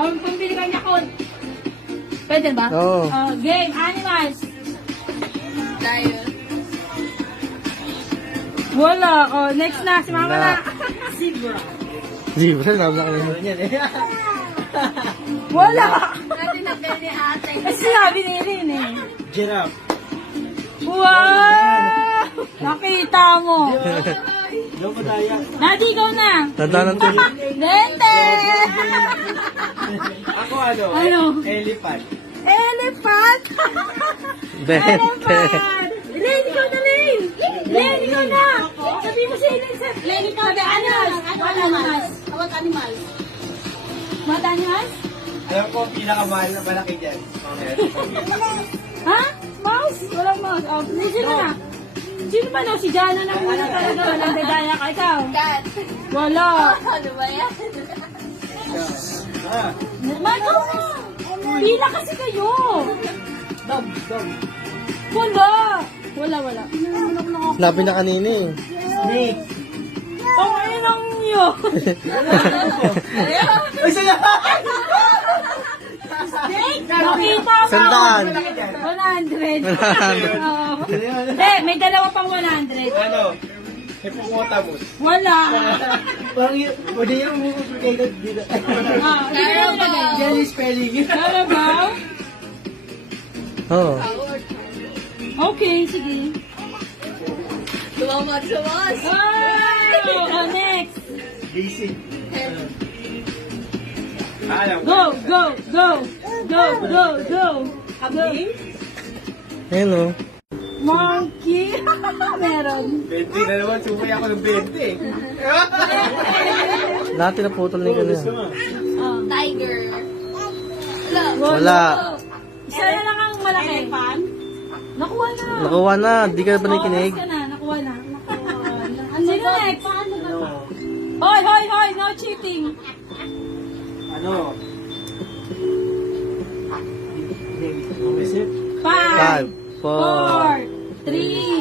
Pambili ka niya kon. Pwede ba? Oo. Game, animals. Lion. Wala. Next na. Si mama Wala. na. Zebra. Zebra, nabla ka naman yan eh. Wala. Natin na pwede ate. Kasi sinabi ni Irin eh. Giraffe. Wow! Nakita mo. Diyo pa tayo. Daddy, ikaw na. Tanda ng tuloy. Dente! Ako ano? Ano? Elephant. Elephant! Dente. Elephant! Len, ikaw na, Len! Len, ikaw na! Sabi mo si Len, Len, ikaw na. Animals. What animals? What animal? What animals? Alam ko, pinakamahal na malaki dyan. Okay. Ha? Mouse? Walang mouse. Sino na? Sino ba no? Si Jana na muna talaga. Walang dadaya ka. Ikaw? Cat. Wala. Ano ba yan? Ah. Ikaw na. Pila kasi kayo. Dog. Wala. Wala. Sinabi na kanina eh. Snake. Ang inang niyo. Ay, sila! Nakita mo. Sandaan. 100. Oo. May dalawa pang 100. Ano? Hippopotamus. Wala. Parang yun, pwede yung complicated dito. Carabao. Jelly spelling. Carabao? Oo. Okay, sige. Tumamat. Wow! Next. Basic. Go. Ayun o. Monkey. Meron. 20 na naman, sumay ako ng 20. Lahat pinaputol na yung gano'n. Tiger. Wala. Isa na lang ang malaki. Nakuha na. Nakuha na, di ka ba nakikinig? Nakuha na. Sino next? Hoy, no cheating. Ano? 5, 5, 4, 3,